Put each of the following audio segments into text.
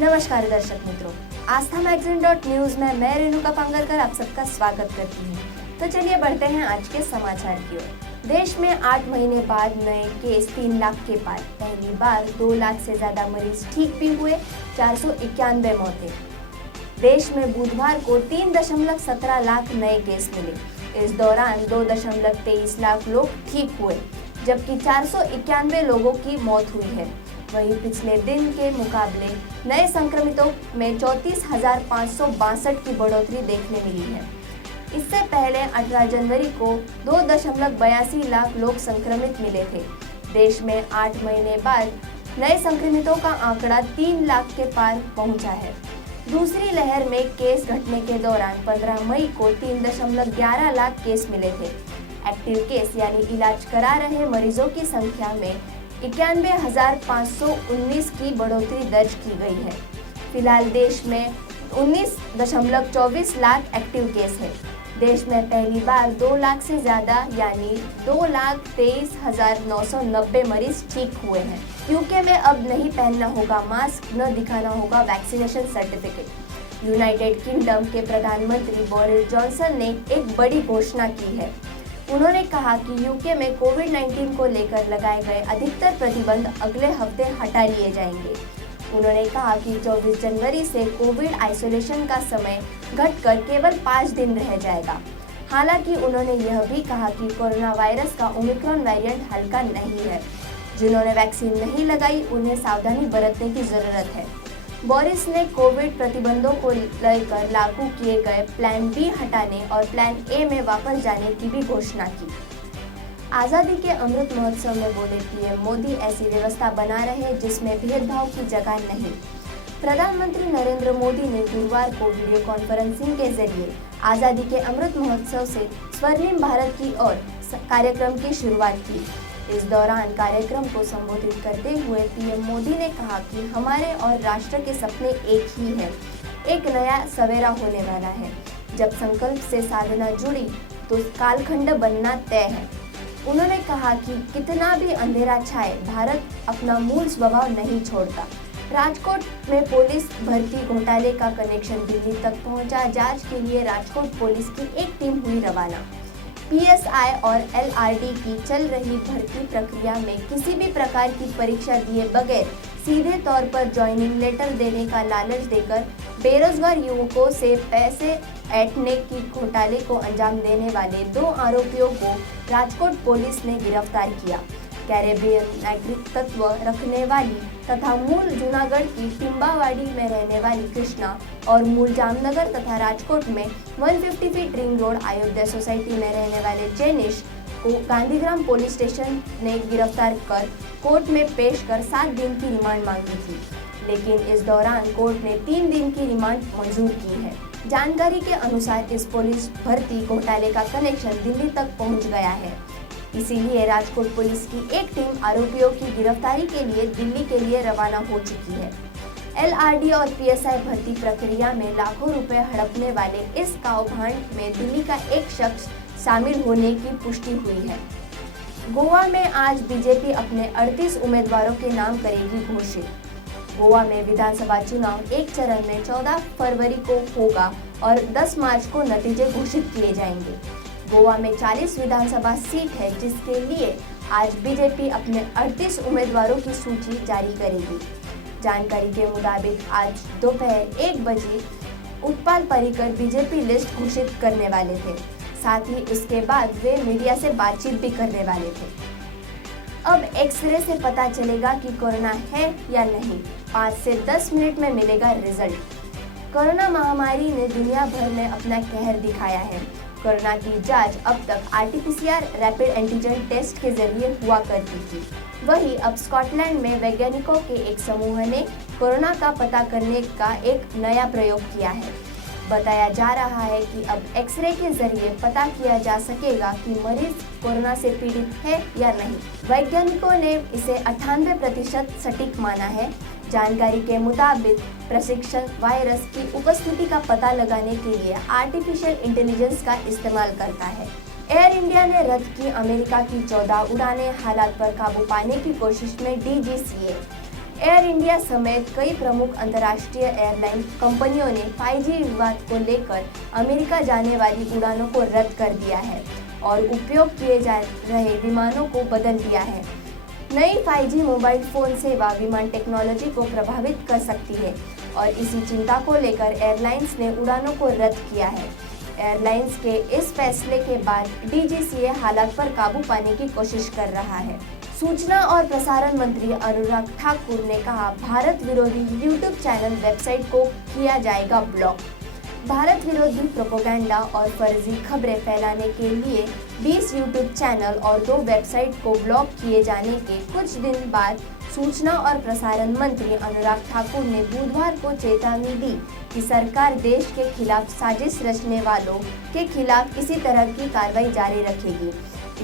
नमस्कार दर्शक मित्रों, आस्था मैगजीन.न्यूज में मैं रेणुका पांगरकर आप सबका स्वागत करती हूँ। तो चलिए बढ़ते हैं आज के समाचार की ओर। देश में 8 महीने बाद नए केस 3 लाख के पार। पहली बार 2 लाख से ज्यादा मरीज ठीक भी हुए, 491 मौतें। देश में बुधवार को 3.17 लाख नए केस मिले। इस दौरान 2.23 लाख लोग ठीक हुए, जबकि 491 लोगों की मौत हुई है। वहीं पिछले दिन के मुकाबले नए संक्रमितों में 34,562 की बढ़ोतरी देखने मिली है। इससे पहले 18 जनवरी को 2.82 लाख लोग संक्रमित मिले थे। देश में 8 महीने बाद नए संक्रमितों का आंकड़ा 3 लाख के पार पहुंचा है। दूसरी लहर में केस घटने के दौरान 15 मई को 3.11 लाख केस मिले थे। एक्टिव केस यानी इलाज करा रहे मरीजों की संख्या में 91,519 की बढ़ोतरी दर्ज की गई है। फिलहाल देश में 19.24 लाख एक्टिव केस है। देश में पहली बार 2 लाख से ज्यादा यानी 2,23,990 मरीज ठीक हुए हैं। यूके में अब नहीं पहनना होगा मास्क, न दिखाना होगा वैक्सीनेशन सर्टिफिकेट। यूनाइटेड किंगडम के प्रधानमंत्री बोरिस जॉनसन ने एक बड़ी घोषणा की है। उन्होंने कहा कि यूके में कोविड-19 को लेकर लगाए गए अधिकतर प्रतिबंध अगले हफ्ते हटा लिए जाएंगे। उन्होंने कहा कि 24 जनवरी से कोविड आइसोलेशन का समय घटकर केवल 5 दिन रह जाएगा। हालांकि उन्होंने यह भी कहा कि कोरोना वायरस का ओमिक्रॉन वेरिएंट हल्का नहीं है। जिन्होंने वैक्सीन नहीं लगाई उन्हें सावधानी बरतने की जरूरत है। बोरिस ने कोविड प्रतिबंधों को लेकर लागू किए गए प्लान बी हटाने और प्लान ए में वापस जाने की भी घोषणा की। आज़ादी के अमृत महोत्सव में बोले पीएम मोदी, ऐसी व्यवस्था बना रहे जिसमें भेदभाव की जगह नहीं। प्रधानमंत्री नरेंद्र मोदी ने गुरुवार को वीडियो कॉन्फ्रेंसिंग के जरिए आज़ादी के अमृत महोत्सव से स्वर्णिम भारत की ओर कार्यक्रम की शुरुआत की। इस दौरान कार्यक्रम को संबोधित करते हुए पीएम मोदी ने कहा कि हमारे और राष्ट्र के सपने एक ही है। एक नया सवेरा होने वाला है। जब संकल्प से साधना जुड़ी तो कालखंड बनना तय है। उन्होंने कहा कि कितना भी अंधेरा छाए, भारत अपना मूल स्वभाव नहीं छोड़ता। राजकोट में पुलिस भर्ती घोटाले का कनेक्शन दिल्ली तक पहुंचा। जांच के लिए राजकोट पुलिस की एक टीम हुई रवाना। पीएसआई और एलआरडी की चल रही भर्ती प्रक्रिया में किसी भी प्रकार की परीक्षा दिए बगैर सीधे तौर पर ज्वाइनिंग लेटर देने का लालच देकर बेरोजगार युवकों से पैसे ऐंठने की घोटाले को अंजाम देने वाले 2 आरोपियों को राजकोट पुलिस ने गिरफ्तार किया। कैरेबियन नागरिकत्व रखने वाली तथा मूल जूनागढ़ की टिम्बावाड़ी में रहने वाली कृष्णा और मूल जामनगर तथा राजकोट में 150 feet ring road Ayodhya society में रहने वाले जैनिश को गांधीग्राम पुलिस स्टेशन ने गिरफ्तार कर कोर्ट में पेश कर 7 दिन की रिमांड मांगी थी, लेकिन इस दौरान कोर्ट ने 3 दिन की रिमांड मंजूर की है। जानकारी के अनुसार इस पुलिस भर्ती घोटाले का कनेक्शन दिल्ली तक पहुंच गया है। इसीलिए राजकोट पुलिस की एक टीम आरोपियों की गिरफ्तारी के लिए दिल्ली के लिए रवाना हो चुकी है। एलआरडी और पीएसआई भर्ती प्रक्रिया में लाखों रुपए हड़पने वाले इस कौभांड में दिल्ली का एक शख्स शामिल होने की पुष्टि हुई है। गोवा में आज बीजेपी अपने 38 उम्मीदवारों के नाम करेगी घोषित। गोवा में विधानसभा चुनाव एक चरण में 14 फरवरी को होगा और 10 मार्च को नतीजे घोषित किए जाएंगे। गोवा में 40 विधानसभा सीट है, जिसके लिए आज बीजेपी अपने 38 उम्मीदवारों की सूची जारी करेगी। जानकारी के मुताबिक आज दोपहर 1 बजे उत्पल पर्रिकर बीजेपी लिस्ट घोषित करने वाले थे। साथ ही इसके बाद वे मीडिया से बातचीत भी करने वाले थे। अब एक्सरे से पता चलेगा कि कोरोना है या नहीं। 5 से 10 मिनट में मिलेगा रिजल्ट। कोरोना महामारी ने दुनिया भर में अपना कहर दिखाया है। कोरोना की जांच अब तक आरटीपीसीआर रैपिड एंटीजन टेस्ट के जरिए हुआ करती थी। वहीं अब स्कॉटलैंड में वैज्ञानिकों के एक समूह ने कोरोना का पता करने का एक नया प्रयोग किया है। बताया जा रहा है कि अब एक्सरे के जरिए पता किया जा सकेगा कि मरीज कोरोना से पीड़ित है या नहीं। वैज्ञानिकों ने इसे 98% सटीक माना है। जानकारी के मुताबिक प्रशिक्षण वायरस की उपस्थिति का पता लगाने के लिए आर्टिफिशियल इंटेलिजेंस का इस्तेमाल करता है। एयर इंडिया ने रद्द की अमेरिका की 14 उड़ानें। हालात पर काबू पाने की कोशिश में डीजीसीए। एयर इंडिया समेत कई प्रमुख अंतर्राष्ट्रीय एयरलाइन कंपनियों ने 5G विवाद को लेकर अमेरिका जाने वाली उड़ानों को रद्द कर दिया है और उपयोग किए जा रहे विमानों को बदल दिया है। नई 5G मोबाइल फोन सेवा विमान टेक्नोलॉजी को प्रभावित कर सकती है और इसी चिंता को लेकर एयरलाइंस ने उड़ानों को रद्द किया है। एयरलाइंस के इस फैसले के बाद DGCA हालात पर काबू पाने की कोशिश कर रहा है। सूचना और प्रसारण मंत्री अनुराग ठाकुर ने कहा, भारत विरोधी YouTube चैनल वेबसाइट को किया जाएगा ब्लॉक। भारत विरोधी प्रोपेगेंडा और फर्जी खबरें फैलाने के लिए 20 YouTube चैनल और 2 वेबसाइट को ब्लॉक किए जाने के कुछ दिन बाद सूचना और प्रसारण मंत्री अनुराग ठाकुर ने बुधवार को चेतावनी दी कि सरकार देश के खिलाफ साजिश रचने वालों के खिलाफ इसी तरह की कार्रवाई जारी रखेगी।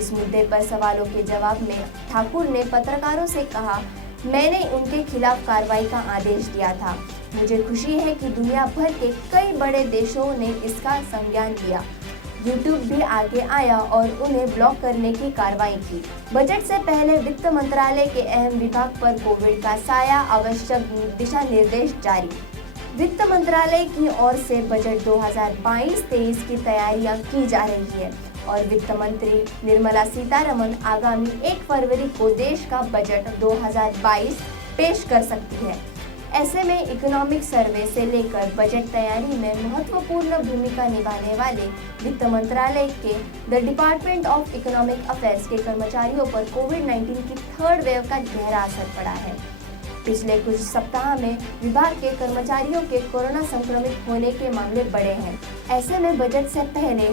इस मुद्दे पर सवालों के जवाब में ठाकुर ने पत्रकारों से कहा, मैंने उनके खिलाफ कार्रवाई का आदेश दिया था। मुझे खुशी है कि दुनिया भर के कई बड़े देशों ने इसका संज्ञान लिया। YouTube भी आगे आया और उन्हें ब्लॉक करने की कार्रवाई की। बजट से पहले वित्त मंत्रालय के अहम विभाग पर कोविड का साया, आवश्यक दिशा निर्देश जारी। वित्त मंत्रालय की ओर से बजट 2022-23 की तैयारियां की जा रही है और वित्त मंत्री निर्मला सीतारमण आगामी 1 फरवरी को देश का बजट 2022 पेश कर सकती है। ऐसे में इकोनॉमिक सर्वे से लेकर बजट तैयारी में महत्वपूर्ण भूमिका निभाने वाले वित्त मंत्रालय के the department of economic affairs के कर्मचारियों पर कोविड-19 की 3rd वेव का गहरा असर पड़ा है। पिछले कुछ सप्ताह में विभाग के कर्मचारियों के कोरोना संक्रमित होने के मामले बढ़े हैं। ऐसे में बजट से पहले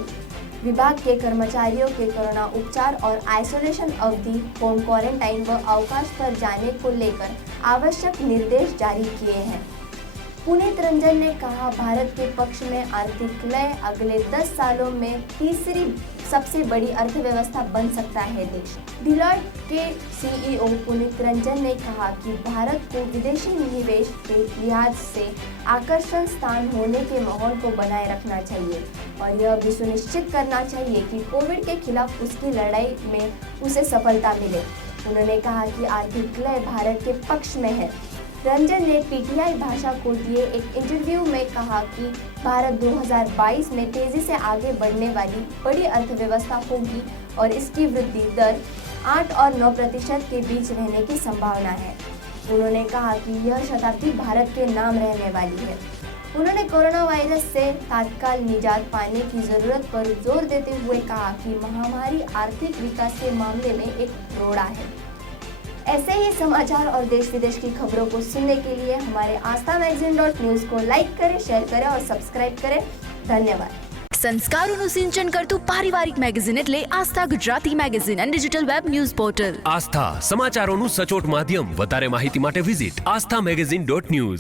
विभाग के कर्मचारियों के कोरोना उपचार और आइसोलेशन अवधि, होम क्वारंटाइन व अवकाश पर जाने को लेकर आवश्यक निर्देश जारी किए हैं। पुनीत रंजन ने कहा, भारत के पक्ष में आर्थिक लय अगले 10 सालों में तीसरी सबसे बड़ी अर्थव्यवस्था बन सकता है देश। डिलॉयट के CEO पुनीत रंजन ने कहा कि भारत को विदेशी निवेश के लिहाज से आकर्षण स्थान होने के माहौल को बनाए रखना चाहिए और यह भी सुनिश्चित करना चाहिए कि कोविड के खिलाफ उसकी लड़ाई में उसे सफलता मिले। उन्होंने कहा कि आर्थिक लय भारत के पक्ष में है। रंजन ने PTI भाषा को दिए एक इंटरव्यू में कहा कि भारत 2022 में तेजी से आगे बढ़ने वाली बड़ी अर्थव्यवस्था होगी और इसकी वृद्धि दर 8 और 9% के बीच रहने की संभावना है। उन्होंने कहा कि यह शताब्दी भारत के नाम रहने वाली है। उन्होंने कोरोना वायरस से तत्काल निजात पाने की जरूरत पर जोर देते हुए कहा कि महामारी आर्थिक विकास के मामले में एक रोड़ा है। ऐसे ही समाचार और देश विदेश की खबरों को सुनने के लिए हमारे आस्था magazine.news को लाइक करें, शेयर करें और सब्सक्राइब करें। धन्यवाद। સંસ્કારોનું સિંચન કરતું પારિવારિક મેગેઝિન એટલે આસ્થા ગુજરાતી મેગેઝિન અને ડિજિટલ વેબ ન્યૂઝ પોર્ટલ. આસ્થા સમાચારોનું સચોટ માધ્યમ. વધારે માહિતી માટે વિઝિટ asthamagazine.news.